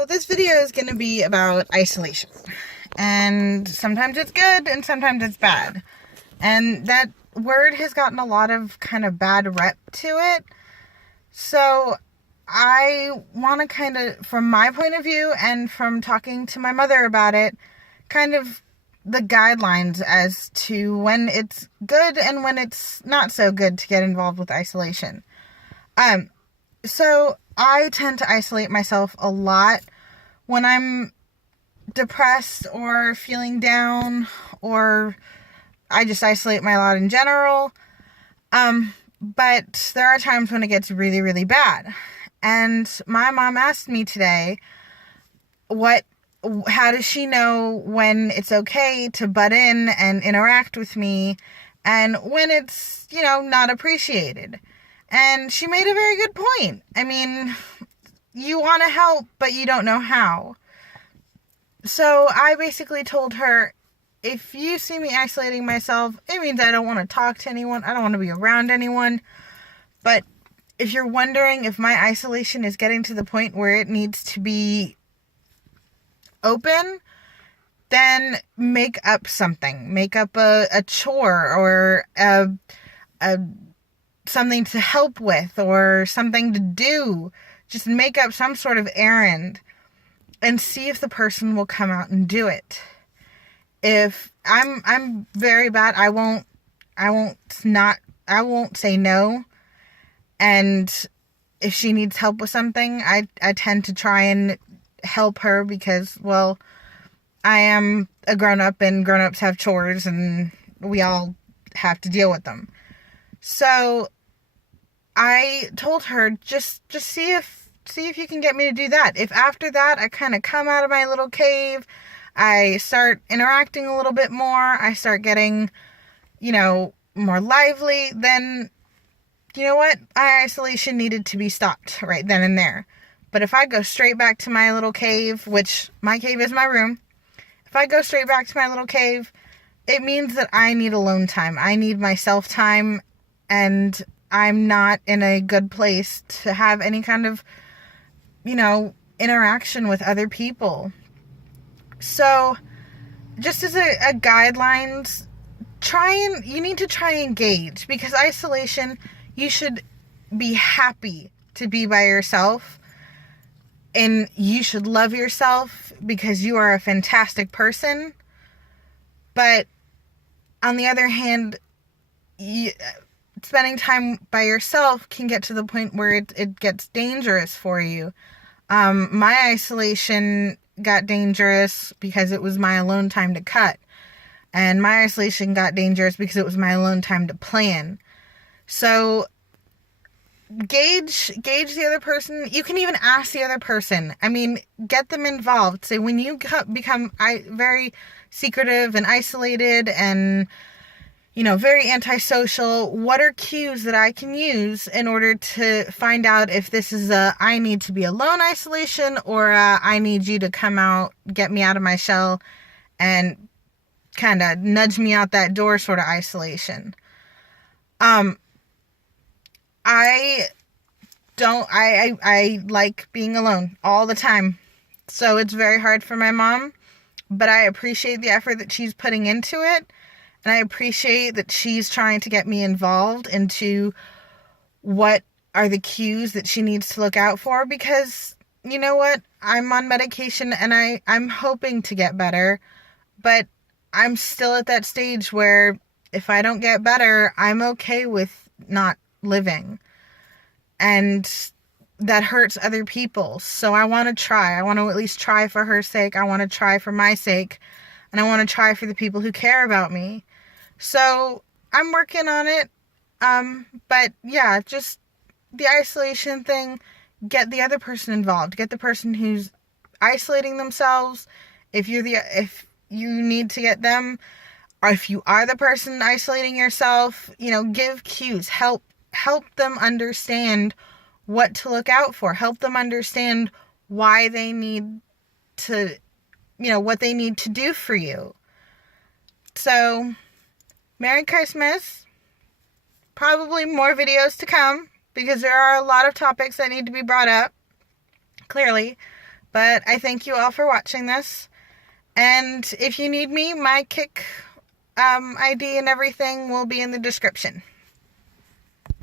So this video is going to be about isolation. And sometimes it's good and sometimes it's bad. And that word has gotten a lot of kind of bad rep to it. So I want to kind of, from my point of view and from talking to my mother about it, kind of the guidelines as to when it's good and when it's not so good to get involved with isolation. So I tend to isolate myself a lot when I'm depressed or feeling down, or I just isolate my lot in general. But there are times when it gets really, really bad. And my mom asked me today, how does she know when it's okay to butt in and interact with me and when it's, not appreciated? And she made a very good point. I mean, you want to help, but you don't know how. So I basically told her, if you see me isolating myself, it means I don't want to talk to anyone. I don't want to be around anyone. But if you're wondering if my isolation is getting to the point where it needs to be open, then make up something. Make up a chore or a something to help with or something to do. Just make up some sort of errand and see if the person will come out and do it. If I'm very bad, I won't say no. And if she needs help with something, I tend to try and help her because, well, I am a grown-up and grown-ups have chores and we all have to deal with them. So I told her, just see if you can get me to do that. If after that I kind of come out of my little cave, I start interacting a little bit more, I start getting, more lively, then you know what? My isolation needed to be stopped right then and there. But if I go straight back to my little cave, which my cave is my room, if I go straight back to my little cave, it means that I need alone time. I need my self time, and I'm not in a good place to have any kind of, interaction with other people. So, just as a guidelines, you need to try and gauge, because isolation, you should be happy to be by yourself, and you should love yourself because you are a fantastic person. But on the other hand, spending time by yourself can get to the point where it gets dangerous for you. My isolation got dangerous because it was my alone time to cut. And my isolation got dangerous because it was my alone time to plan. So gauge the other person. You can even ask the other person. I mean, get them involved. Say, when you become very secretive and isolated and very antisocial, what are cues that I can use in order to find out if this is I need to be alone isolation, or I need you to come out, get me out of my shell, and kind of nudge me out that door sort of isolation. I like being alone all the time. So it's very hard for my mom, but I appreciate the effort that she's putting into it. And I appreciate that she's trying to get me involved into what are the cues that she needs to look out for, because you know what? I'm on medication and I'm hoping to get better, but I'm still at that stage where if I don't get better, I'm okay with not living. And that hurts other people. So I want to try. I want to at least try for her sake. I want to try for my sake. And I want to try for the people who care about me. So I'm working on it. But yeah, just the isolation thing, get the other person involved. Get the person who's isolating themselves. If you need to get them, or if you are the person isolating yourself, give cues. Help them understand what to look out for. Help them understand why they need to, what they need to do for you. So, Merry Christmas. Probably more videos to come, because there are a lot of topics that need to be brought up, clearly. But I thank you all for watching this. And if you need me, my Kick ID and everything will be in the description.